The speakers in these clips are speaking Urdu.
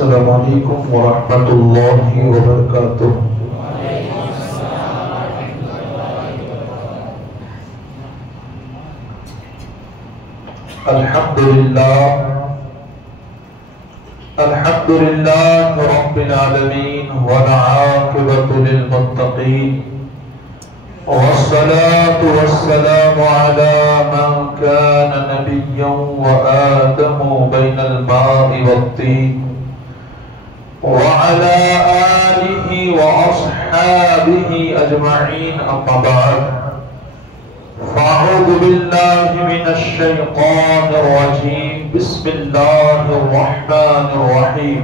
السلام علیکم ورحمۃ اللہ وبرکاتہ۔ الحمد للہ رب العالمین والعاقبۃ للمتقین والصلاة والسلام على من كان نبيا وآدم بين الماء والطين وعلى آله وأصحابه أجمعين، أما بعد فأعوذ بالله من الشيطان الرجيم، بسم الله الرحمن الرحيم۔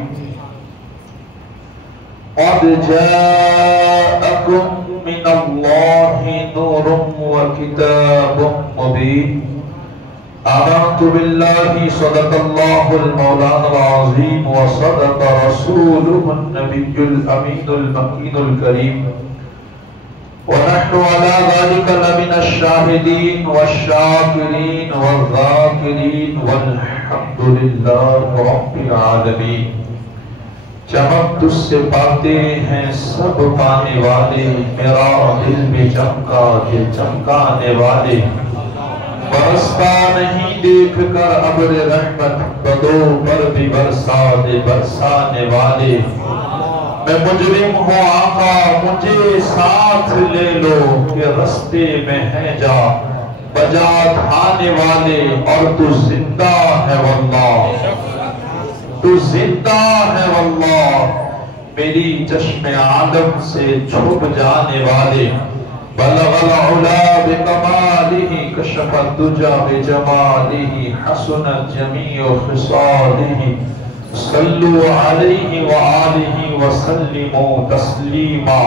قد جاءكم من الله نور وكتاب مبين، آمنت بالله صدق الله المولانا العظيم وصدق رسوله النبي الأمين المكين الكريم، ونحن على ذلك لمن الشاهدين والشاكرين والذاكرين والحمد لله رب العالمين۔ چمک تجھ سے پاتے ہیں سب پانے والے، میرا دل بھی چمکا کہ چمکانے والے، برستا نہیں دیکھ کر ابر رحمت، بدوں پر بھی برسا دے برسانے والے۔ میں مجرم ہوں آقا مجھے ساتھ لے لو، کہ رستے میں ہے جا بجا تھانے والے، اور تو زندہ ہے واللہ، تو زندہ ہے واللہ، میری چشم عالم سے چھپ جانے والے۔ بلغ العلا بکمالہ، کشف الدجا بجمالہ، حسنت جمیع خصالہ، صلو علیہ وآلہ وسلموا تسلیما۔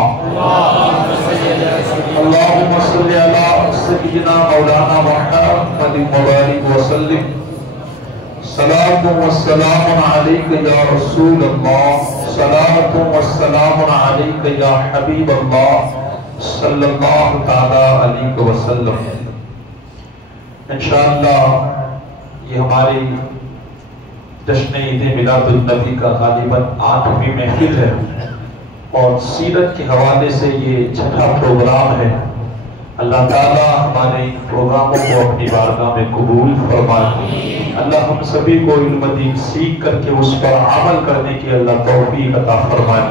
اللہم صلی علی سیدنا مولانا محمد مبارک وسلم۔ صلاۃ والسلام علیک یا رسول اللہ، صلاۃ والسلام علیک یا حبیب اللہ، صلی اللہ تعالی علیہ وسلم۔ انشاءاللہ یہ ہماری جشن عید میلاد النبی کا غالباً 8ویں محفل ہے، اور سیرت کے حوالے سے یہ چھٹا پروگرام ہے۔ اللہ تعالیٰ ہمارے ان پروگراموں کو اپنی بارگاہ میں قبول فرمائے۔ اللہ ہم سبھی کو علم دین سیکھ کر کے اس پر عمل کرنے کی اللہ توفیق عطا فرمائے۔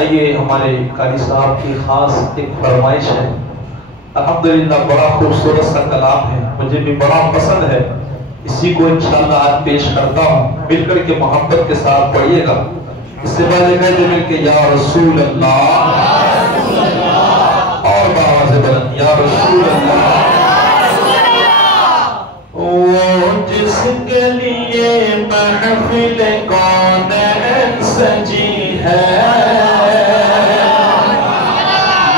آئیے، ہمارے قاری صاحب کی خاص ایک فرمائش ہے۔ الحمدللہ بڑا خوبصورت سا کلام ہے، مجھے بھی بڑا پسند ہے، اسی کو انشاءاللہ آج پیش کرتا ہوں، مل کر کے محبت کے ساتھ پڑھیے گا۔ اس سے پہلے کہتے مل کے یا رسول اللہ، اور باواز بلند یا رسول اللہ۔ وہ جس کے لیے محفل کونین سجی ہے،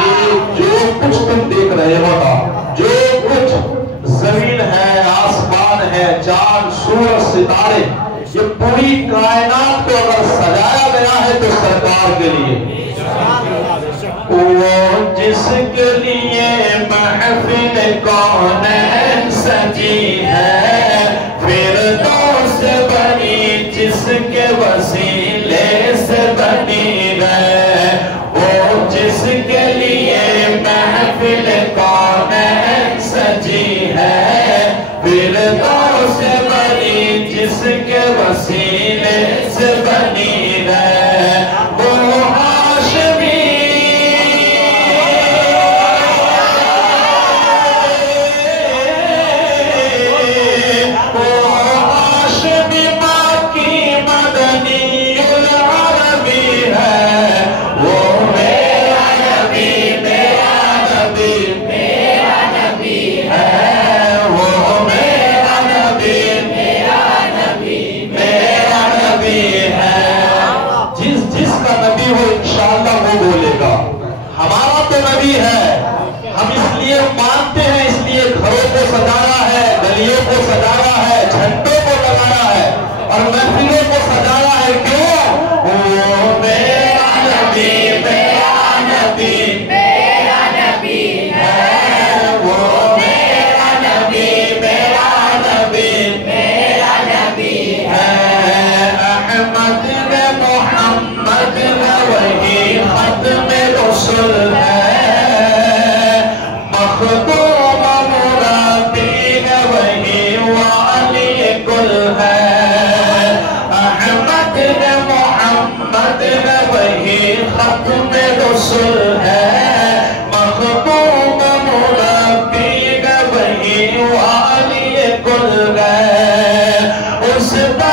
یہ جو کچھ تم دیکھ رہے ہو نا، جو کچھ زمین ہے، آسمان ہے، چاند سورج ستارے، یہ پوری کائنات کو اگر سجایا گیا ہے تو سرکار کے لیے۔ وہ جس کے لیے محفل کونین سجی ہے، فردوس بنی جس کے وسیلے سے بنی ہے۔ وہ جس کے لیے محفل کونین سجی ہے، فردوس بنی جس کے وسیلے سے بنی ہے۔ وہ ہاشمی سجایا ہے، گلیوں کو سجایا ہے، جھنڈوں کو لگایا ہے، اور محفلوں کو سجایا ہے۔ کیوں؟ وہ میرا نبی، میرا نبی، میرا نبی ہے۔ وہ میرا نبی، میرا نبی، میرا نبی ہے۔ احمد ہے محمد ہے وہی ختم رسل ہے، مخدوم مربی ہے وہی والی کل ہے، احمد ہے محمد ہے وہی ختم رسل ہے، مخدوم مربی ہے وہی والی کل ہے، اس پر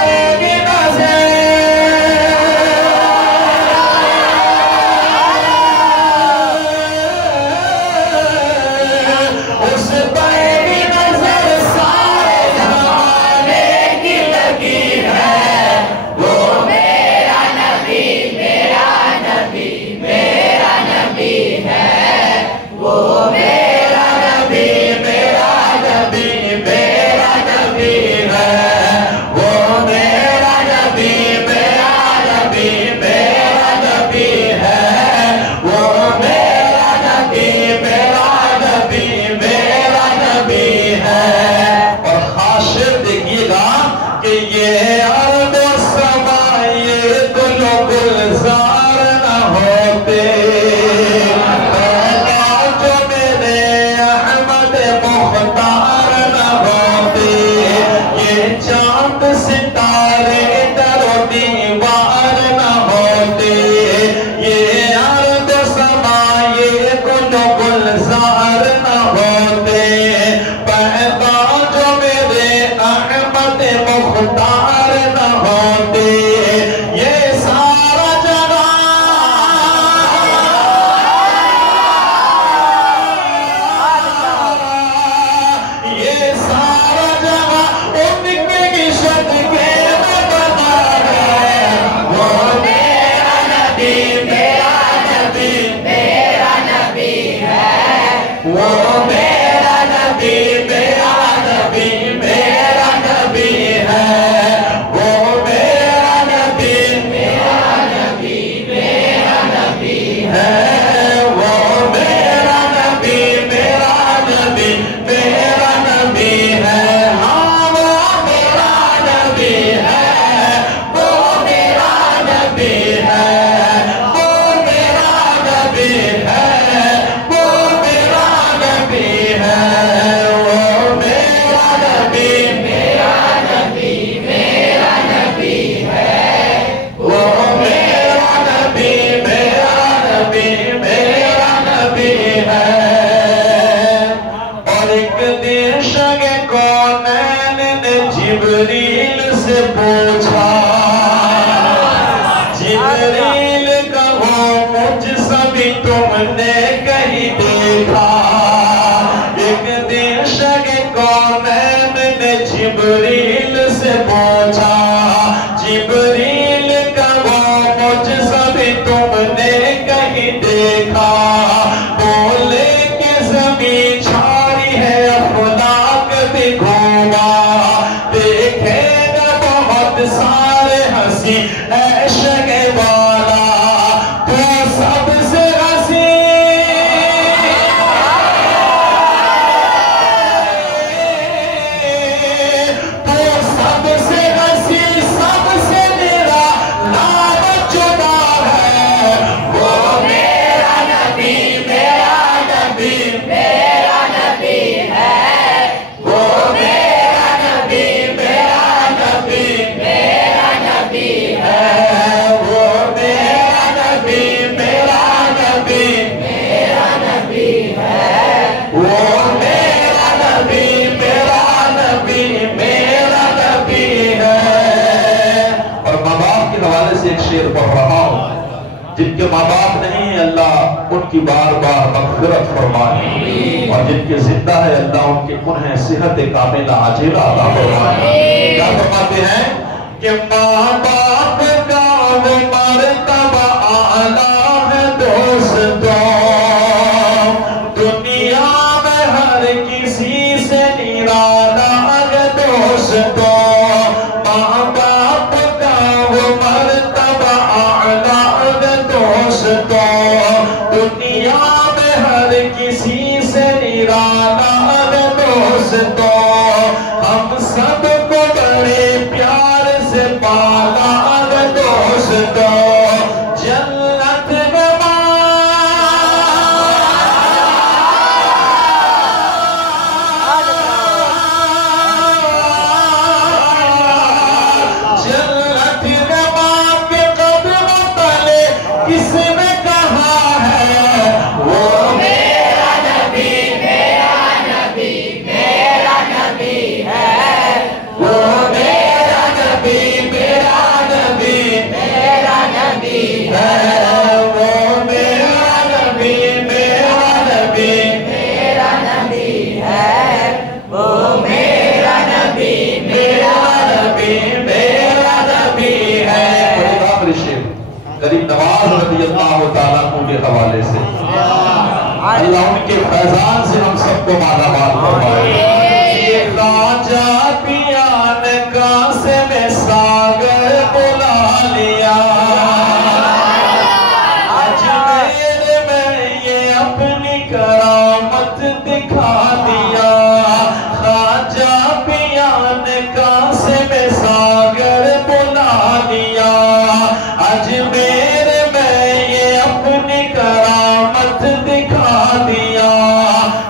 جن کے ماں باپ نہیں ہیں اللہ ان کی بار بار مغفرت فرمائے، اور جن کے زندہ ہے اللہ ان کے انہیں صحت کاملہ عاجلہ عطا فرمائے۔ کیا فرماتے ہیں کہ ماں باپ کا وہ مرتبہ اعلیٰ ہے دوستوں، دنیا میں ہر کسی سے نرالا ہے دوستوں، ماں باپ کا وہ مرتبہ اعلیٰ ہے دوستوں، دنیا میں ہر کسی سے نرالا ہے دوستوں، ہم سب کو بڑے پیار سے پالا کو جنت میں جنت میں ماں کے قدم تلے کس نے کہا ہے وہ میرا نبی ہے، وہ میرا نبی ہے، وہ میرا نبی ہے۔ غریب نواز رضی اللہ تعالیٰ عنہ کے حوالے سے اللہ ان کے فیضان سے ہم سب کو مالا مال فرمائے۔ یہ خواجہ پیا نے کاسے میں ساگر بلا لیا، اجمیر میں یہ اپنی کرامت دکھا دیا۔ خواجہ پیا نے کاسے میں ساگر بلا لیا، اجمیر میں یہ اپنی کرامت دکھا دیا۔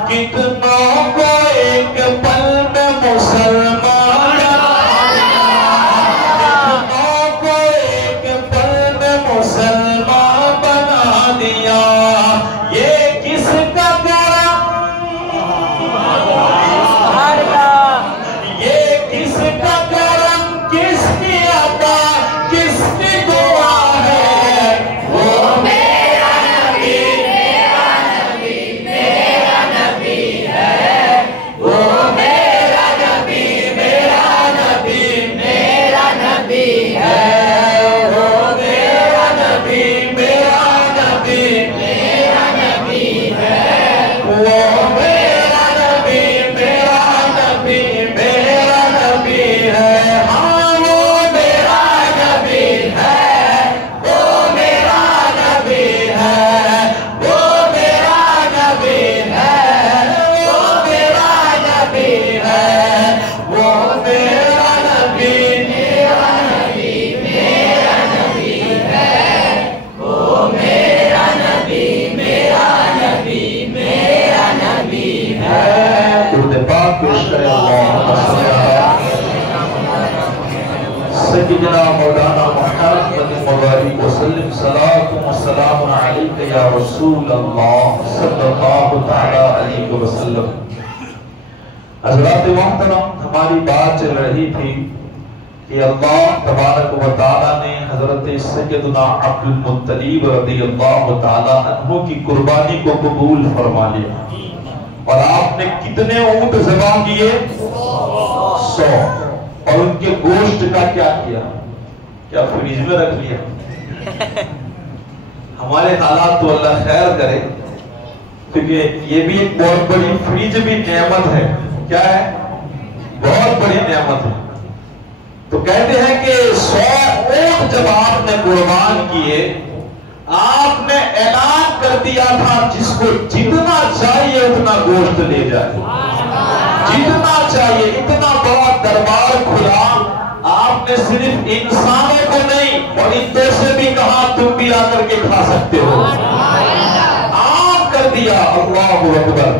کتنوں کو ایک پل میں مسلمان بنا دیا، کتنوں کو ایک پل میں مسلمان بنا دیا۔ یہ کس کا کرم، یہ کس کا کرم، کس کی عطا، کس کی دعا ہے؟ وہ میرا نبی ہے، وہ میرا نبی ہے، وہ میرا نبی ہے، وہ میرا نبی ہے، ہاں وہ میرا نبی ہے، وہ میرا نبی ہے، وہ میرا نبی ہے، وہ میرا نبی ہے، وہ میرا نبی درود پاک پیش کریں اللہم صلی سیدنا مولانا محمد مبارک وسلم صلاۃ و سلام علیک یا رسول اللہ صلی اللہ تعالی علیہ وسلم۔ حضرات محترم، ہماری بات چل رہی تھی کہ اللہ تبارک و تعالی نے حضرت سیدنا عبد المطلب رضی اللہ تعالی عنہ کی قربانی کو قبول فرما لیا، اور آپ نے کتنے اونٹ ذبح کیے؟ 100۔ اور ان کے گوشت کا کیا کیا؟ کیا فریج میں رکھ لیا؟ ہمارے حالات تو اللہ خیر کرے، کیونکہ یہ بھی ایک بہت بڑی فریج بھی نعمت ہے۔ کیا ہے؟ بہت بڑی نعمت ہے۔ تو کہتے ہیں کہ 100 اونٹ جب آپ نے قربان کیے، آپ نے اعلان کر دیا تھا جس کو جتنا چاہیے اتنا گوشت لے جائے، جتنا چاہیے، اتنا بڑا دربار کھلا۔ آپ نے صرف انسانوں کو نہیں، فرشتوں سے بھی کہا تم بھی آ کر کے کھا سکتے ہو، عام کر دیا۔ اللہ اکبر۔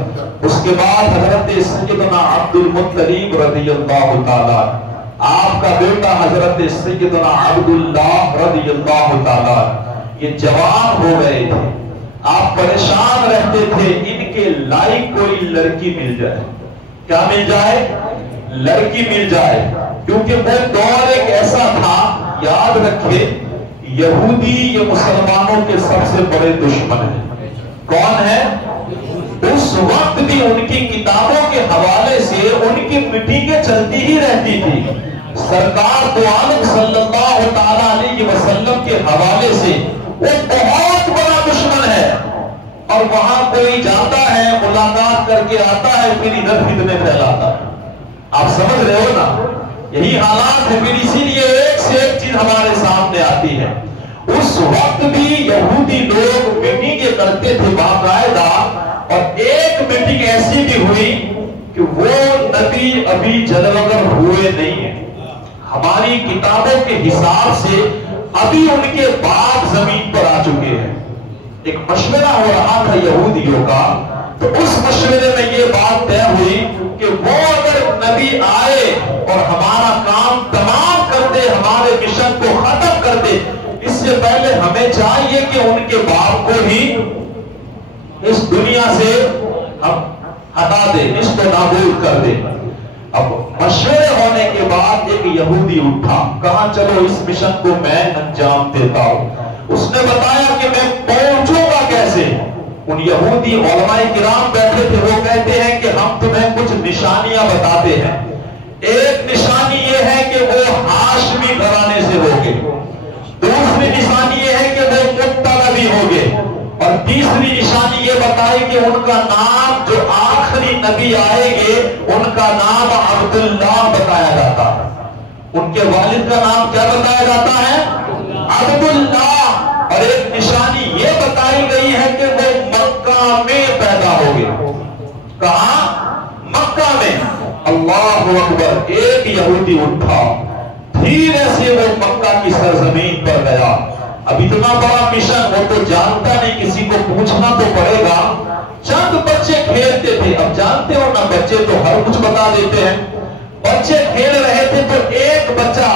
اس کے بعد حضرت سیدنا عبد المطلب رضی اللہ تعالیٰ، آپ کا بیٹا حضرت سیدنا عبداللہ رضی اللہ تعالیٰ، یہ جوان ہو گئے تھے۔ آپ پریشان رہتے تھے ان کے لائق کوئی لڑکی مل جائے۔ کیا مل جائے؟ لڑکی مل جائے، کیونکہ وہ دور ایک ایسا تھا، یاد رکھے، یہودی یہ مسلمانوں کے سب سے بڑے دشمن ہیں۔ کون ہے؟ اس وقت بھی ان کی کتابوں کے حوالے سے ان کی میٹنگیں چلتی ہی رہتی تھی۔ سرکار دو عالم صلی اللہ تعالیٰ علیہ وسلم کے حوالے سے وہ بہت بڑا دشمن ہے، اور وہاں کوئی جاتا ہے، ملاقات کر کے آتا ہے، پھر ادھر فتنے پھیلاتا ہے۔ آپ سمجھ رہے ہو نا؟ یہی حالات ہے، پھر اسی لیے ایک سے ایک چیز ہمارے سامنے آتی ہے۔ اس وقت بھی یہودی لوگ میٹنگیں کرتے تھے باقاعدہ، اور ایک میٹنگ ایسی بھی ہوئی کہ وہ نبی ابھی جلوگر ہوئے نہیں ہیں۔ ہماری کتابوں کے حساب سے ابھی ان کے باپ زمین پر آ چکے ہیں. ایک مشورہ ہو رہا تھا یہودیوں کا, تو اس مشورے میں یہ بات طے ہوئی کہ وہ اگر نبی آئے اور ہمارا کام تمام کر دے, ہمارے مشن کو ختم کر دے, اس سے پہلے ہمیں چاہیے کہ ان کے باپ کو ہی اس دنیا سے ہم ہٹا دیں, اس کو نابود کر دیں. اب مشورے ہونے کے بعد ایک یہودی اٹھا, کہا چلو اس مشن کو میں انجام دیتا ہوں. اس نے بتایا کہ میں پہنچوں گا کیسے. ان یہودی علماء کرام بیٹھے تھے, وہ کہتے ہیں کہ ہم تمہیں کچھ نشانیاں بتاتے ہیں. ایک نشانی یہ ہے کہ وہ ہاشمی گھرانے سے ہوگے, دوسری نشانی یہ ہے کہ وہ مطلبی ہوگے, اور تیسری نشانی یہ بتائی کہ ان کا نام جو آخری نبی آئے گے ان کا نام عبداللہ بتایا جاتا ہے. ان کے والد کا نام کیا بتایا جاتا ہے؟ عبداللہ. اور ایک نشانی یہ بتائی گئی ہے کہ وہ مکہ میں پیدا ہوگے. کہاں؟ مکہ میں. اللہ اکبر. ایک یہودی اٹھا, دھیرے سے وہ مکہ کی سرزمین پر گیا. اب اتنا بڑا مشن, وہ تو جانتا نہیں, کسی کو پوچھنا تو پڑے گا. چند بچے کھیلتے تھے, اب جانتے ہو نا بچے تو ہر کچھ بتا دیتے ہیں. بچے کھیل رہے تھے تو ایک بچہ,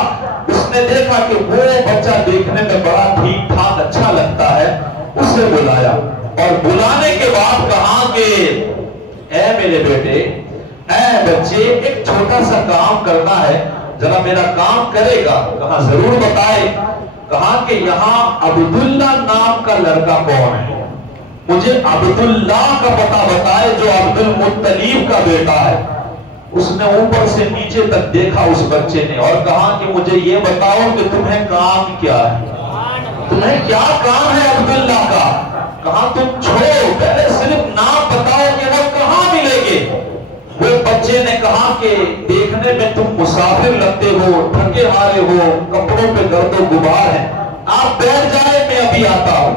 اس نے دیکھا کہ وہ بچہ دیکھنے میں بڑا ٹھیک ٹھاک اچھا لگتا ہے, اسے بلایا. اور بلانے کے بعد کہا کہ اے میرے بیٹے, اے بچے, ایک چھوٹا سا کام کرنا ہے, ذرا میرا کام کرے گا؟ کہا ضرور بتائے. کہا کہ یہاں عبداللہ نام کا لڑکا کون ہے, مجھے عبداللہ کا پتہ بتائے جو عبد المطلب کا بیٹا ہے. اس نے اوپر سے نیچے تک دیکھا اس بچے نے, اور کہا کہ مجھے یہ بتاؤ کہ تمہیں کام کیا ہے, تمہیں کیا کام ہے عبداللہ کا. کہا تم چھوڑو, پہلے صرف نام بتاؤ کہ وہ کہاں ملیں گے. وہ بچے نے کہا کہ دیکھنے میں تم مسافر لگتے ہو, تھکے ہارے ہو, کپڑوں پہ گرد و غبار ہے, آپ بیٹھ جائے, میں ابھی آتا ہوں.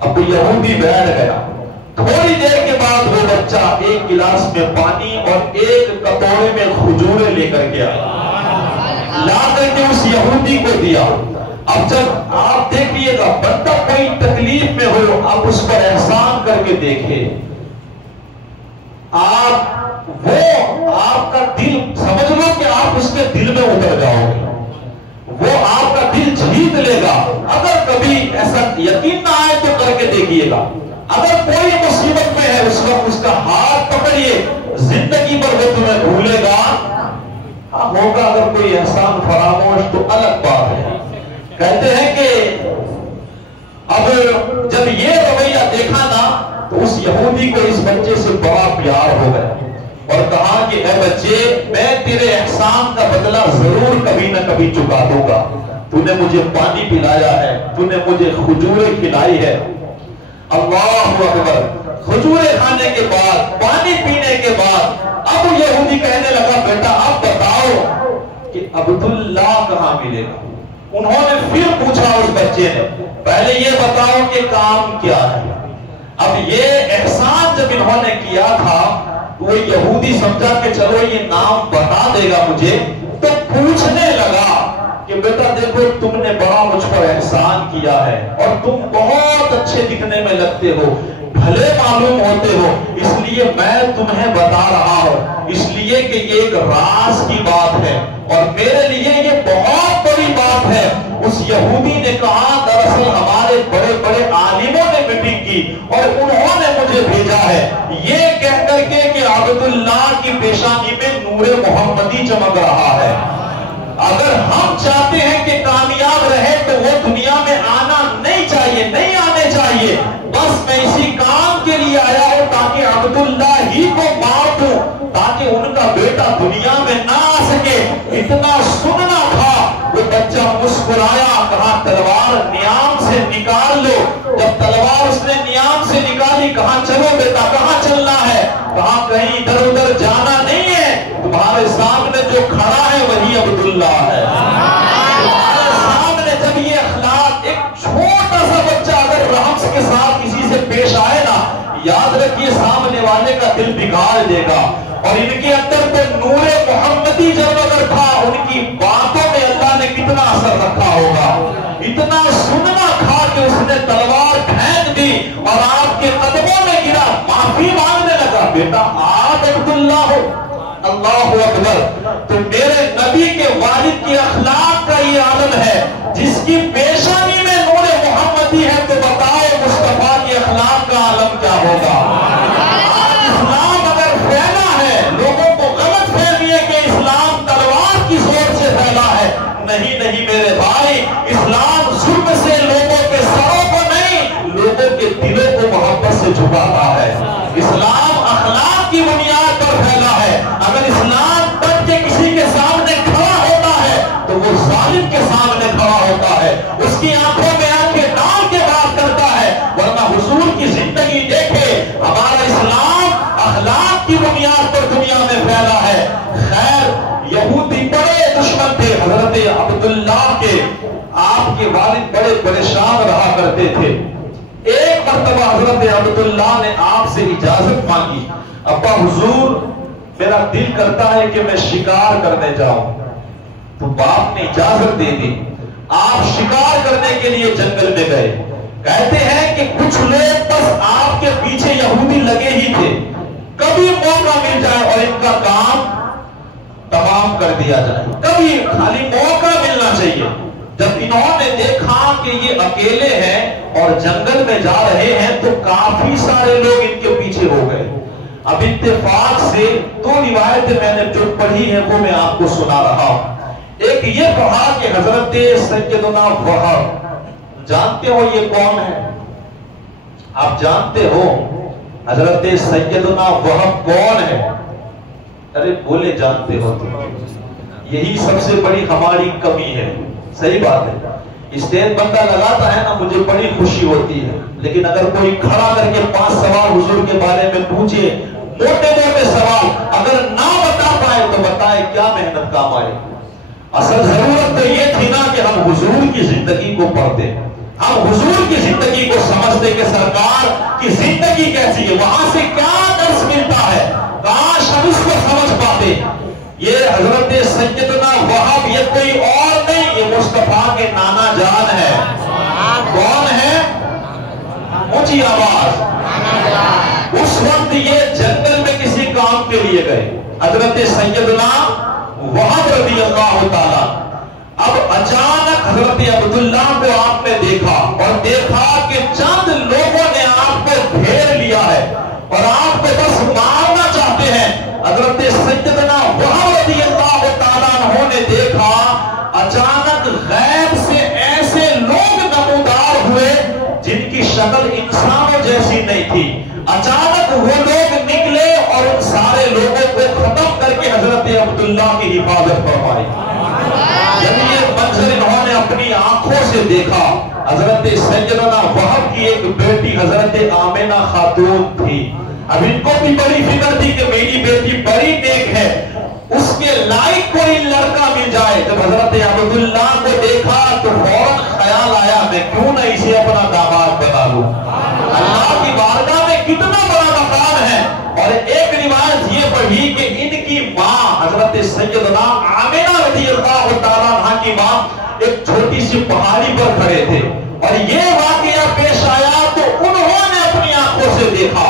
اب یہودی بیٹھ گیا. تھوڑی دیر کے بعد وہ بچہ ایک گلاس میں پانی اور ایک کٹورے میں کھجورے لے کر کے آیا, لا کر کے اس یہودی کو دیا. اب جب آپ دیکھیے گا بندہ کوئی تکلیف میں ہو, آپ اس پر احسان کر کے دیکھیں, آپ کا دل سمجھ لو کہ آپ اس کے دل میں اتر جاؤ گے, وہ آپ کا دل جیت لے گا. اگر کبھی ایسا یقین نہ آئے تو کر کے دیکھیے گا. اگر کوئی مصیبت میں ہے اس وقت اس کا ہاتھ پکڑیے, زندگی پر وہ تمہیں بھولے گا. ہاں ہوگا اگر کوئی احسان فراموش تو الگ بات ہے. کہتے ہیں کہ اب جب یہ رویہ دیکھا نا تو اس یہودی کو اس بچے سے بڑا پیار ہو گیا, اور کہا کہ اے بچے, میں تیرے احسان کا بدلہ ضرور کبھی نہ کبھی چکا دوں گا. تو نے مجھے پانی پلایا ہے, تو نے مجھے کھجورے کھلائی ہے. اللہ اکبر. کھجورے کھانے کے بعد, پانی پینے کے بعد, اب یہودی کہنے لگا بیٹا اب بتاؤ کہ عبداللہ کہاں ملے گا. انہوں نے پھر پوچھا اس بچے نے, پہلے یہ بتاؤ کہ کام کیا ہے. اب یہ احسان جب انہوں نے کیا تھا تو وہ یہودی سمجھا کہ چلو یہ نام بتا دے گا مجھے, تو پوچھنے لگا کہ بیٹا دیکھو تم نے بڑا مجھ پر احسان کیا ہے, اور تم بہت اچھے دکھنے میں لگتے ہو, بھلے معلوم ہوتے ہو, اس لیے میں تمہیں بتا رہا ہوں, اس لیے کہ یہ ایک راز کی بات ہے اور میرے لیے یہ بہت بڑی بات ہے. اس یہودی نے کہا دراصل ہمارے بڑے بڑے عالموں نے میٹنگ کی اور انہوں نے مجھے بھیجا ہے یہ کہہ کر کے کہ عبداللہ کی پیشانی میں نور محمدی چمک رہا ہے. اگر ہم چاہتے ہیں کہ کامیاب رہے تو وہ دنیا میں آنا نہیں چاہیے, نہیں آنے چاہیے. بس میں اسی کام کے لیے آیا ہوں تاکہ عبداللہ ہی کو مار دوں, تاکہ ان کا بیٹا دنیا میں نہ آ سکے. اتنا سننا تھا. وہ بچہ مسکرایا, کہا تلوار نیام سے نکال لو. جب تلوار اس نے نیام سے نکالی, کہا چلو بیٹا کہاں چلنا ہے. کہا کہیں ادھر ادھر جانا نہیں ہے, تمہارے سامنے جو کھڑا ہے وہی عبداللہ ہے. تمہارے سامنے جب یہ اخلاق, ایک چھوٹا سا بچہ اگر رحم کے ساتھ کسی سے پیش آئے نا, یاد رکھیے سامنے والے کا دل بگاڑ دے گا. اور ان کے اندر تو نور محمدی جب اگر تھا, ان کی باتوں میں اللہ نے کتنا اثر رکھا ہوگا. اتنا سننا کھا کہ اس نے تلوار پھینک دی اور آپ کے قدموں میں گرا، معافی مانگنے لگا، بیٹا آپ عبداللہ ہو؟ اللہ اکبر! تو میرے نبی کے والد کی اخلاق کا یہ عالم ہے، جس کی پیشانی میں نور محمدی ہے، تو بتاؤ مصطفیٰ کی اخلاق کا عالم کیا ہوگا؟ آج اسلام اگر پھیلا ہے، لوگوں کو غلط فہمی ہے کہ اسلام تلوار کی زور سے پھیلا ہے، نہیں نہیں میرے بھائی، اسلام ظلم سے لوگوں کے سروں کو نہیں، لوگوں کے دلوں کو محبت سے جھکاتا ہے۔ اسلام اخلاق کی بنیاد پر پھیلا ہے۔ اگر اسلام ڈٹ کے کسی کے سامنے کھڑا ہوتا ہے تو وہ ظالم کے سامنے کھڑا ہوتا ہے، اس کی آنکھوں میں آنکھیں ڈال کے بات کرتا ہے۔ ورنہ حضور کی زندگی دیکھے، ہمارا اسلام اخلاق کی بنیاد پر دنیا میں پھیلا ہے۔ خیر، یہودی بڑے دشمن تھے حضرت عبداللہ کے، آپ کے والد بڑے پریشان رہا کرتے تھے۔ ایک مرتبہ حضرت عبداللہ نے آپ سے اجازت مانگی، ابا حضور میرا دل کرتا ہے کہ میں شکار کرنے جاؤں۔ تو باپ نے اجازت دے دی، آپ شکار کرنے کے لیے جنگل میں گئے۔ کہتے ہیں کہ کچھ لوگ بس آپ کے پیچھے یہودی لگے ہی تھے، کبھی موقع مل جائے اور ان کا کام تمام کر دیا جائے، کبھی خالی موقع ملنا چاہیے۔ جب انہوں نے دیکھا کہ یہ اکیلے ہیں اور جنگل میں جا رہے ہیں تو کافی سارے لوگ ان کے پیچھے ہو گئے۔ اب اتفاق سے دو روایتیں میں نے جو پڑھی ہیں وہ میں آپ کو سنا رہا ہوں۔ ایک یہ کہا کہ حضرت سیدنا وہب، جانتے ہو یہ کون ہے؟ آپ جانتے ہو حضرت سیدنا وہب کون ہے؟ ارے بولے جانتے ہو تو یہی سب سے بڑی ہماری کمی ہے۔ صحیح بات ہے، اسٹیج بندہ لگاتا ہے نا، مجھے بڑی خوشی ہوتی ہے، لیکن اگر کوئی کھڑا کر کے 5 سوال حضور کے بارے میں پوچھے، موٹے موٹے سوال، اگر نہ بتا پائے تو بتائے کیا محنت کام آئے۔ اصل ضرورت تو یہ تھی نا کہ ہم حضور کی زندگی کو پڑھتے، ہم حضور کی زندگی کو سمجھتے کہ سرکار کی زندگی کیسی ہے، وہاں سے کیا درس ملتا ہے، کاش ہم اس کو سمجھ پاتے۔ یہ حضرت سیدنا وہب یہ کوئی اور نہیں، یہ مصطفیٰ کے نانا جان ہے۔ کون ہے؟ اونچی آواز۔ اس وقت یہ جنگل میں کسی کام کے لیے گئے، حضرت سیدنا وہب رضی اللہ تعالیٰ۔ اب اچانک حضرت عبداللہ کو آپ نے دیکھا اور دیکھا کہ چند لوگوں نے آپ کو گھیر لیا ہے اور آپ کو بس مارنا چاہتے ہیں۔ حضرت سیدنا وہب رضی اللہ تعالیٰ عنہ نے دیکھا، اچانک غیب سے ایسے لوگ نمودار ہوئے جن کی شکل انسانوں جیسی نہیں تھی۔ اچانک وہ لوگ نکلے اور ان سارے لوگوں کو ختم کر کے حضرت عبداللہ کی حفاظت فرمائی۔ جب یہ منظر انہوں نے اپنی آنکھوں سے دیکھا، حضرت سیدنا وہب کی ایک بیٹی حضرت آمنہ خاتون تھی۔ اب ان کو بھی بڑی فکر تھی کہ میری بیٹی بڑی نیک ہے، اس کے لائق کوئی لڑکا مل جائے۔ جب حضرت عبداللہ کو دیکھا تو فوراً خیال آیا میں کیوں نہ اسے اپنا داماد بنا لوں۔ اللہ کی بارگاہ میں کتنا بڑا مقام ہے۔ اور ایک روایت یہ پڑھی کہ ان کی ماں حضرت سیدنا آمنہ رضی اللہ تعالیٰ عنہ کی ماں ایک چھوٹی سی پہاڑی پر کھڑے تھے اور یہ واقعہ پیش آیا تو انہوں نے اپنی آنکھوں سے دیکھا۔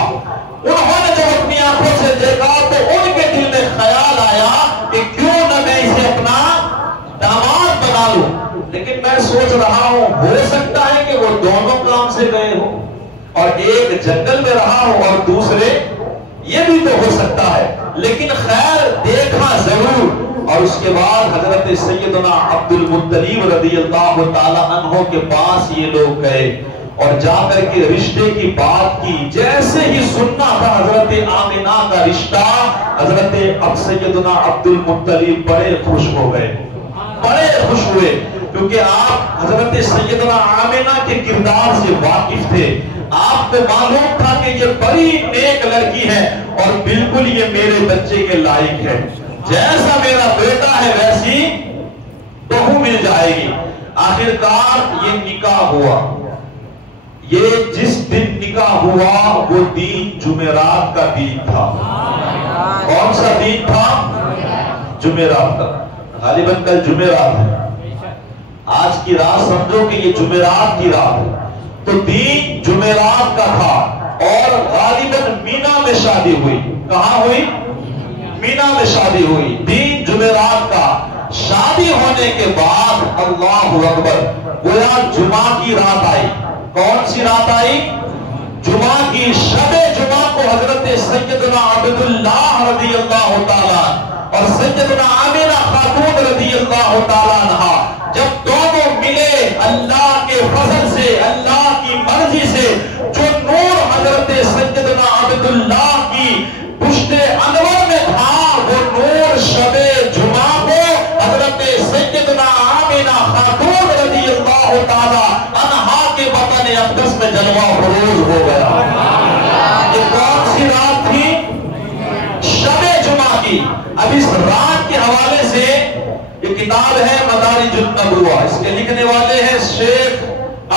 انہوں نے جب اپنی آنکھوں سے دیکھا تو ان کے دل میں خیال آیا کہ کیوں نہ میں اسے اپنا داماد بنا لوں۔ لیکن میں سوچ رہا ہوں ہو سکتا ہے کہ وہ دونوں کام سے گئے ہو اور ایک جنگل میں رہا ہو اور دوسرے، یہ بھی تو ہو سکتا ہے، لیکن خیر دیکھا ضرور۔ اور اس کے بعد حضرت سیدنا عبد المطلب رضی اللہ تعالیٰ عنہ کے پاس یہ لوگ گئے اور جا کر کے رشتے کی بات کی۔ جیسے ہی سننا تھا حضرت آمنہ کا رشتہ، حضرت سیدنا عبد المطلب بڑے خوش ہو گئے، بڑے خوش ہوئے، کیونکہ آپ حضرت سیدنا آمنہ کے کردار سے واقف تھے۔ آپ کو معلوم تھا کہ یہ بڑی نیک لڑکی ہے اور بالکل یہ میرے بچے کے لائق ہے، جیسا میرا بیٹا ہے ویسی بہو مل جائے گی۔ آخرکار یہ نکاح ہوا۔ یہ جس دن نکاح ہوا وہ دن جمعرات کا دن تھا۔ کون سا دن تھا؟ جمعرات کا، غالباً کل جمعرات ہے۔ آج کی رات سمجھو کہ یہ جمعرات کی رات ہے، تو دین جمعرات کا تھا اور غالباً مینا میں شادی ہوئی. کہاں ہوئی؟ مینا میں شادی ہوئی. دین جمعرات کا. شادی ہونے کے بعد اللہ اکبر گویا جمعہ کی رات آئی. کون سی رات آئی؟ جمعہ کی. شب جمعہ کو حضرت سیدنا عبداللہ رضی اللہ تعالیٰ اور سیدنا آمنہ خاتون رضی اللہ تعالیٰ عنہ جب دونوں ملے، اللہ کے فضل سے، اللہ کی مرضی سے، جو نور حضرت سیدنا عبداللہ کی پشت انور میں تھا، وہ نور شب جمعہ کو حضرت سیدنا آمنہ خاتون رضی اللہ تعالیٰ عنہا کے بطن اقدس میں جلوہ فروز ہو گیا. یہ کون سی رات تھی؟ شب جمعہ کی. اب اس رات کے حوالے سے یہ کتاب ہے مدارج النبوہ، اس کے لکھنے والے ہیں شیخ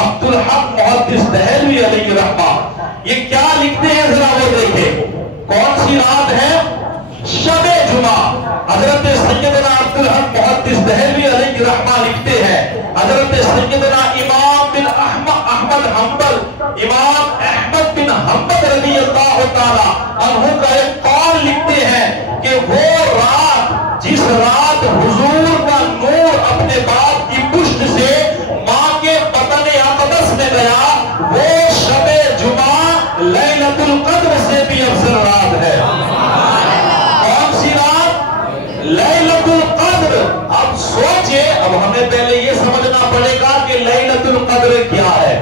عبدالحق محدث دہلوی علیہ رحمہ. یہ کیا لکھتے ہیں ذرا وہ دیکھیں. کون سی رات ہے؟ شب جمعہ. حضرت سیدنا عبدالحق محدث دہلوی علیہ رحمہ لکھتے ہیں، حضرت سیدنا امام بن احمد حنبل، امام احمد بن حنبل رضی اللہ تعالی عنہ کا ایک قول لکھتے ہیں کہ وہ رات، جس رات حضور کا نور اپنے باپ کی پشت سے ماں کے بطن اقدس میں گیا، وہ شب جمعہ لیلۃ القدر سے بھی افضل رات ہے. کون سی رات؟ لیلۃ القدر. اب سوچے، اب ہمیں پہلے یہ سمجھنا پڑے گا کہ لیلۃ القدر کیا ہے.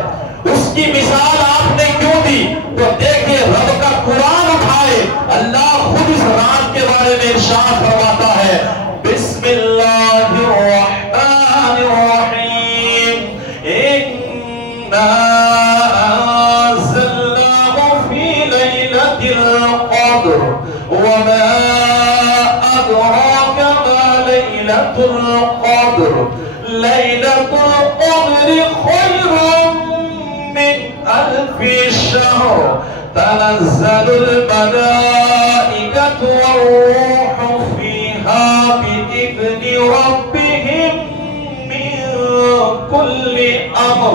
اس کی مثال آپ نے کیوں دی؟ تو دیکھیں رب کا قرآن اٹھائے، اللہ خود اس رات کے بارے میں ارشاد فرماتا ہے، بسم اللہ الرحمن الرحیم، اِنَّا أَنزَلْنَاهُ فِي لَيْلَةِ الْقَدْرِ وَمَا أَدْرَاكَ مَا لَيْلَةُ الْقَدْرِ لَيْلَةُ الْقَدْرِ خَيْرٌ من ألف شهر تنزل الملائكة والروح فيها بإذن ربهم من كل أمر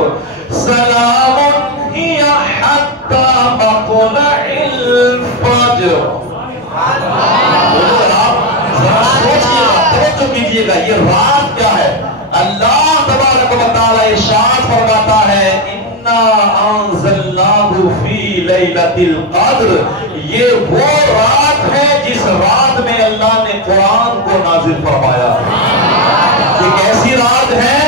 سلام هي حتى مطلع الفجر. توجہ کیجئے گا، یہ رات کیا ہے؟ اللہ تبارک و تعالی ارشاد فرماتا ہے، انزلناہ فی لیلۃ القدر. یہ وہ رات ہے جس رات میں اللہ نے قرآن کو نازل فرمایا. یہ کیسی رات ہے؟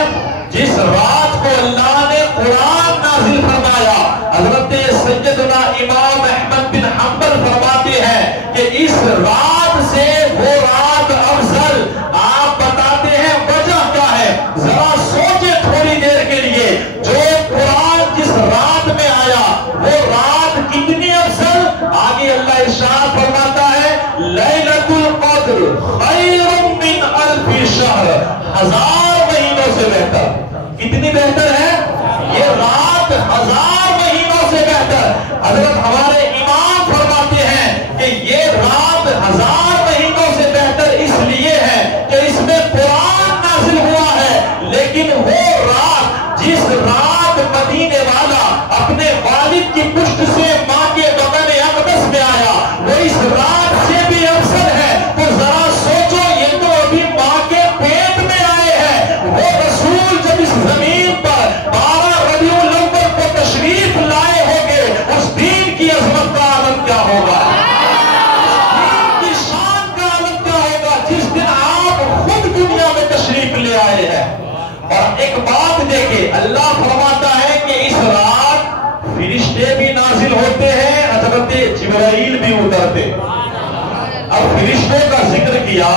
جس رات کو اللہ نے قرآن نازل فرمایا. حضرت سیدنا امام احمد بن حنبل فرماتے ہیں کہ اس رات سے وہ رات افضل. آپ بتاتے ہیں وجہ کیا ہے؟ ذرا سوچے تھوڑی دیر کے لیے. جو قرآن جس رات میں آیا وہ رات کتنی افضل. آگے اللہ ارشاد فرماتا ہے، لیلۃ القدر خیر من الف شہر، 1000 مہینوں سے بہتر. کتنی بہتر ہے یہ رات؟ 1000 مہینوں سے بہتر. حضرت ہمارے امام فرماتے ہیں کہ یہ رات 1000 مہینوں سے بہتر اس لیے ہے کہ اس میں قرآن نازل ہوا ہے. لیکن وہ رات، جس رات مدینے والا اپنے والد کی پشت سے ماں کے بطن اقدس میں آیا، وہ اس رات سے بھی افضل ہے. تو ذرا سوچو، یہ تو ابھی ماں کے پیٹ میں آئے ہیں. وہ رسول جب اس زمین پر 12 ربیع الاول کو تشریف لائے ہوں گے، اس دین کی عظمت کا عالم کیا ہوگا، دین کی شان کا عالم کیا ہوگا جس دن آپ خود دنیا میں تشریف لے آئے ہیں. اور ایک بات دیکھیں، اللہ فرماتا ہے کہ اس رات فرشتے بھی نازل ہوتے ہیں، حضرت جبرائیل بھی اترتے. اب فرشتوں کا ذکر کیا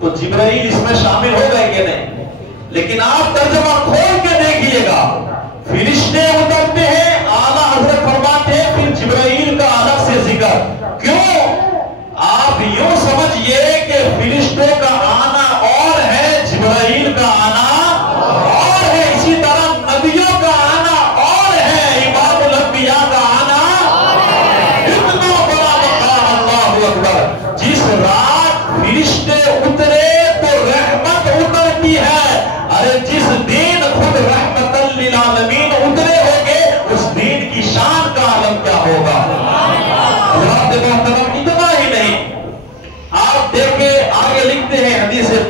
تو جبرائیل اس میں شامل ہو گئے کہ نہیں؟ لیکن آپ ترجمہ کھول کے دیکھیے گا، فرشتے اترتے ہیں، اعلیٰ حضرت فرماتے ہیں، پھر جبرائیل کا الگ سے ذکر. کیوں؟ آپ یوں سمجھئے کہ فرشتوں کا آنا اور ہے، جبرائیل کا آنا اور ہے. اسی طرح نبیوں کا آنا اور ہے، امام الانبیاء کا آنا. اتنا بڑا مقام، اللہ اکبر. جس رات فرشتے اترے تو رحمت اترتی ہے. ارے جس دن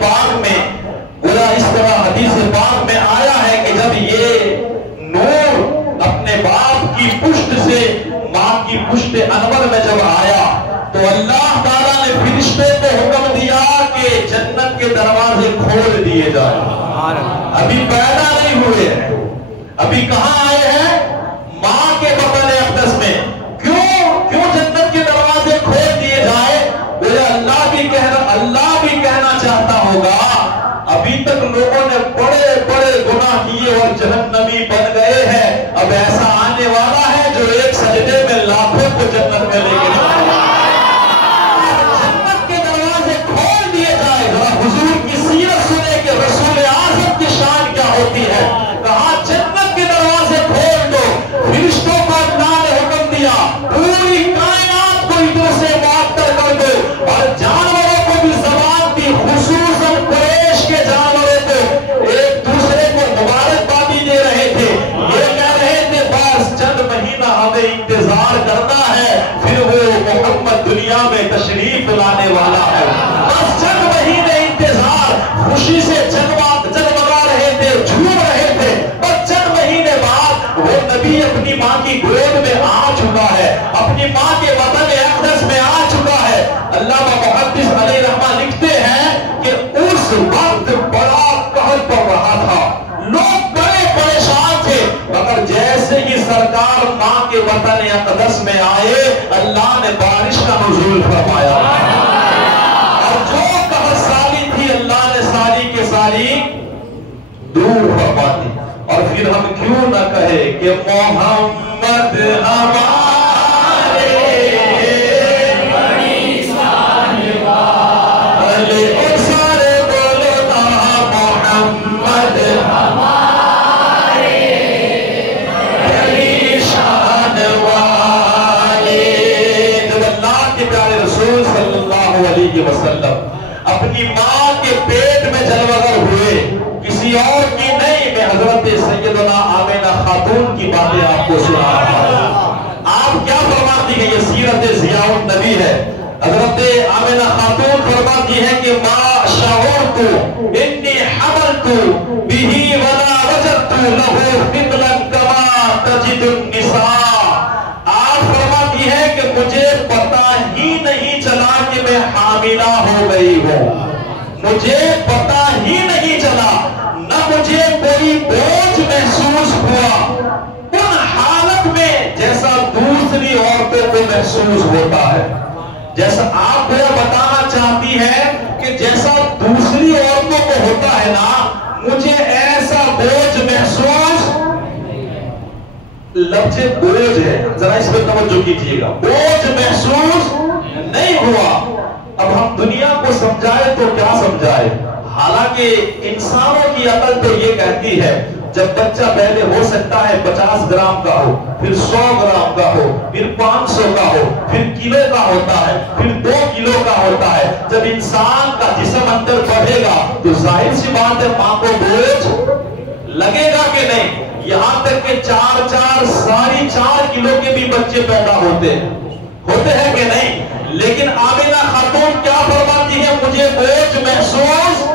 پاک میں گویا اس طرح حدیث پاک میں آیا ہے کہ جب یہ نور اپنے باپ کی پشت سے ماں کی پشت انور میں جب آیا تو اللہ تعالیٰ نے فرشتے کو حکم دیا کہ جنت کے دروازے کھول دیے جائیں. ابھی پیدا نہیں ہوئے ہیں, ابھی کہاں آئے ہیں؟ ماں کے بطن اقدس میں. کیوں جنت کے دروازے کھول دیے جائے؟ اللہ بھی کہنا چاہتا ہوگا ابھی تک لوگوں نے بڑے بڑے گناہ کیے اور جہنمی بن گئے ہیں, اب ایسا آنے والا ہے جو ایک سجدے میں لاکھوں کو جنت میں لے کے جائے گا. جنت کے دروازے کھول دیے جائے. ذرا حضور کی سیرت سنے کہ رسول اعظم کی شان کیا ہوتی ہے. کہا جنت کے دروازے کھول دو. فرشتوں کو اللہ نے حکم دیا پوری کائنات کو ادھر سے معطل کر دو, اور جانوروں کو بھی زبان دی, خصوصاً قریش کے جانوروں کو ایک دوسرے کو مبارکبادی دے رہے تھے. یہ کہہ رہے تھے بس چند مہینہ ہمیں انتظار کرنا ہے, پھر وہ محمد دنیا میں تشریف لانے والا ہے. بس چند مہینے انتظار, خوشی سے جگمگا رہے تھے, جھوم رہے تھے. بس چند مہینے بعد وہ نبی اپنی ماں کی گود میں آ چکا ہے, اپنی ماں کے وطن اقدس میں آ چکا ہے. علامہ محدث علیہ رحمہ لکھتے ہیں کہ اس وقت بڑا قہر پڑ رہا تھا, لوگ بڑے پریشان تھے, مگر جیسے ہی سرکار ماں کے وطن اقدس میں آئے اللہ نے بارش کا نزول فرمایا, اور جو قحط سالی تھی اللہ نے ساری کے ساری دور فرما دی. اور پھر ہم کیوں نہ کہے کہ محمد ہمارے بڑی شان والے, اور سارے بولو نا محمد ہمارے بڑی شان والے. جب اللہ کے پیارے رسول صلی اللہ علیہ وسلم اپنی ماں کے پیٹ میں جلوگر ہوئے, کسی اور کی نہیں, میں حضرت سیدنا آمینہ خاتون کی باتیں آپ کو سنا رہا ہوں. آپ کیا فرماتی ہیں؟ یہ سیرت ضیاء النبی ہے. حضرت آمینہ خاتون فرماتی ہے کہ ما شعرت انی حملت به ولا وجدت له فضلا كما تجد النساء. آپ فرماتی ہے کہ مجھے پتہ ہی نہیں چلا کہ میں حاملہ ہو گئی ہوں, مجھے پتہ ہی نہیں چلا, نہ مجھے کوئی بوجھ محسوس ہوا ان حالت میں جیسا دوسری عورتوں کو محسوس ہوتا ہے. جیسا آپ کو بتانا چاہتی ہے کہ جیسا دوسری عورتوں کو ہوتا ہے نا, مجھے ایسا بوجھ محسوس, لفظ بوجھ ہے, ذرا اس پہ توجہ کیجئے گا, بوجھ محسوس نہیں ہوا. اب ہم دنیا کو سمجھائے تو کیا سمجھائے, حالانکہ انسانوں کی عقل تو یہ کہتی ہے جب بچہ پہلے ہو سکتا ہے 50 گرام کا ہو, پھر 100 گرام کا ہو, پھر 500 کا ہو, پھر کلو کا ہوتا ہے, پھر 2 کلو کا ہوتا ہے. جب انسان کا جسم اندر بڑھے گا تو ظاہر سی بات ہے ماں کو بوجھ لگے گا کہ نہیں. یہاں تک کہ 4 کلو کے بھی بچے پیدا ہوتے ہیں کہ نہیں. لیکن آمینہ خاتون کیا فرماتی ہے, مجھے بوجھ محسوس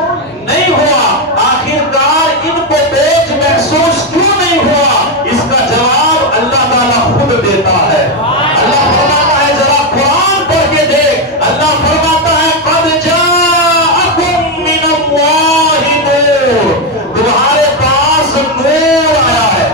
نہیں ہوا. آخرکار ان کو بوجھ محسوس کیوں نہیں ہوا؟ اس کا جواب اللہ تعالیٰ خود دیتا ہے. اللہ فرماتا ہے, ذرا قرآن پڑھ کے دیکھ, اللہ فرماتا ہے قد جاءکم من اللہ نور, تمہارے پاس نور آیا ہے.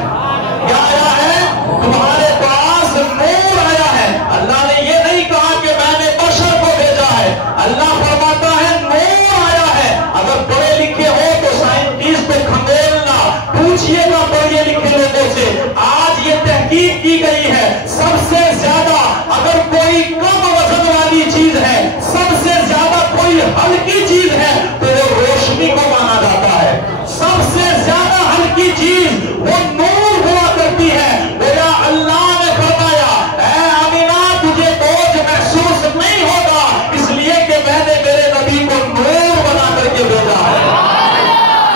کیا آیا ہے؟ تمہارے پاس نور آیا ہے. اللہ نے یہ نہیں کہا کہ میں نے بشر کو بھیجا ہے, اللہ فرماتا ہے نور آیا ہے. اگر پڑھے لکھے ہو تو سائنٹسٹ کو کھنگولنا, پوچھئے گا پڑھے لکھے لوگوں سے. آج یہ تحقیق کی گئی ہے سب سے زیادہ اگر کوئی کم وزن والی چیز ہے, سب سے زیادہ کوئی ہلکی چیز ہے تو وہ روشنی کو مانا جاتا ہے. سب سے زیادہ ہلکی چیز وہ نور ہوا کرتی ہے. گویا اللہ نے فرمایا اے آمینہ تجھے بوجھ محسوس نہیں ہوگا, اس لیے کہ میں نے میرے نبی کو نور بنا کر کے بھیجا ہے.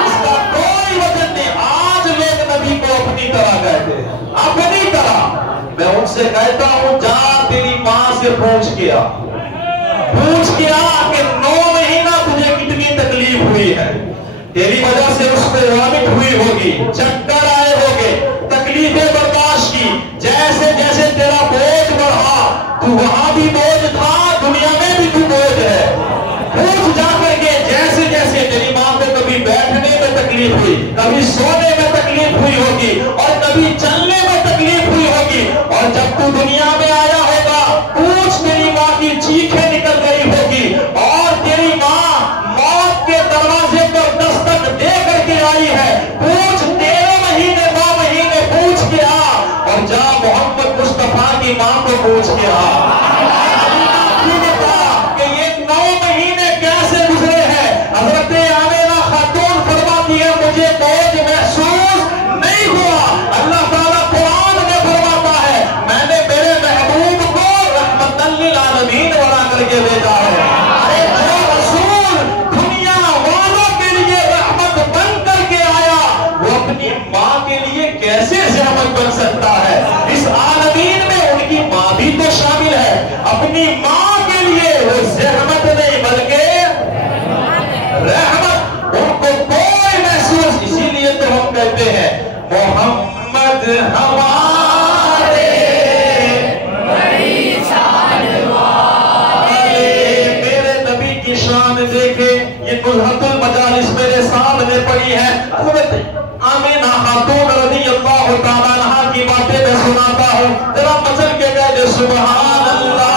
اس کا کوئی وجہ نہیں. آج لوگ نبی کو اپنی طرح کہتے ہیں, اپنی طرح. میں ان سے کہتا ہوں جا تیری ماں سے پوچھ کے آ کہ 9 مہینہ تجھے کتنی تکلیف تکلیف ہوئی ہے، تیری وجہ سے اس کو وامٹ ہوئی ہوگی، چکر آئے ہوگے، تکلیفیں برداشت کی، جیسے جیسے تیرا بوجھ بڑھا، تو وہاں بھی بوجھ تھا، دنیا میں بھی تو بوجھ ہے۔ پوچھ جا کر کے جیسے جیسے تیری ماں کو کبھی بیٹھنے میں تکلیف ہوئی، کبھی سونے میں تکلیف ہوئی ہوگی، اور کبھی چلنے میں تکلیف ہوئی ہوگی، اور جب تو دنیا میں آیا ہوگا، پوچھ تیری ماں کی چیخیں نکل گئی ہوگی، اور تیری ماں موت کے دروازے پر دستک دے کر کے آئی ہے، پوچھ 13 مہینے 9 مہینے پوچھ کے آ، اور جا محمد مصطفیٰ کی ماں کو پوچھ کے آ۔ حضرت آمینہ خاتون فرماتی ہے مجھے بوجھ محسوس نہیں ہوا۔ اللہ تعالیٰ قرآن میں فرماتا ہے میں نے میرے محبوب کو رحمت للعالمین بنا کر کے بھیجا ہے۔ ارے جو رسول دنیا والوں کے لیے رحمت بن کر کے آیا، وہ اپنی ماں کے لیے کیسے رحمت بن سکتا ہے؟ اس عالمین میں ان کی ماں بھی تو شامل ہے، اپنی ماں کے لیے وہ رحمت نہیں بلکہ رحمت ان کو کوئی محسوس۔ اسی لیے تو ہم کہتے ہیں محمد ہمارے بڑی شان والے۔ میرے نبی کی شان دیکھے، یہ نزہت المجالس میرے سامنے پڑی ہے، حضرت آمینہ خاتون رضی اللہ تعالیٰ عنہا کی باتیں میں سناتا ہوں، ذرا مچل کے کہہ دے سبحان اللہ۔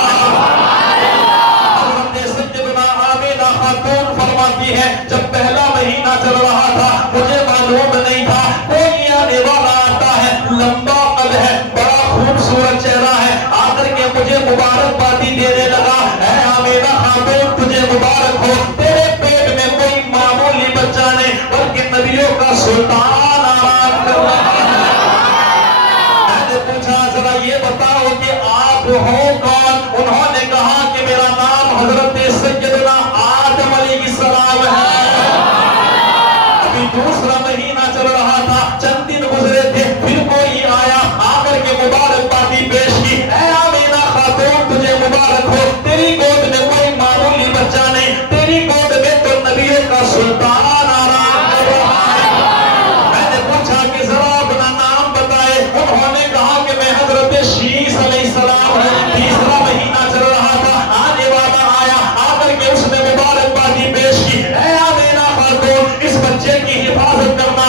خاتون فرماتی ہے جب پہلا مہینہ چل رہا تھا مجھے معلوم نہیں تھا کوئی آنے والا آتا ہے، لمبا قد ہے، بڑا خوبصورت چہرہ ہے، آ کر کے مجھے مبارکبادی دینے لگا، اے آمینہ خاتون تجھے مبارک ہو، تیرے پیٹ میں کوئی معمولی بچہ نہیں بلکہ نبیوں کا سلطان آرام کر رہا ہے۔ میں نے پوچھا ذرا یہ بتاؤ کہ آپ ہو کون؟ انہوں نے کہا کہ میرا نام حضرت سیدنا آدم علیہ السلام ہے۔ ابھی دوسرا مہینہ چل رہا تھا، چند دن گزرے تھے، پھر کوئی آیا، آ کر کے مبارکبادی پیش کی، اے آمینہ خاتون تجھے مبارک ہو، تیری گود میں کوئی معمولی بچہ نہیں، تیری گود میں تو نبیوں کا سلطان آرام کر رہا ہے۔ میں نے پوچھا کہ ذرا اپنا نام بتائے، انہوں نے کہا کہ میں حضرت شیس علیہ السلام ہوں۔ تیسرا مہینہ چل رہا تھا، آنے والا آیا، آ کر کے اس نے مبارکبادی پیش کی، اے آمینہ خاتون اس بچے کی حفاظت کرنا،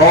9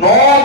9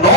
9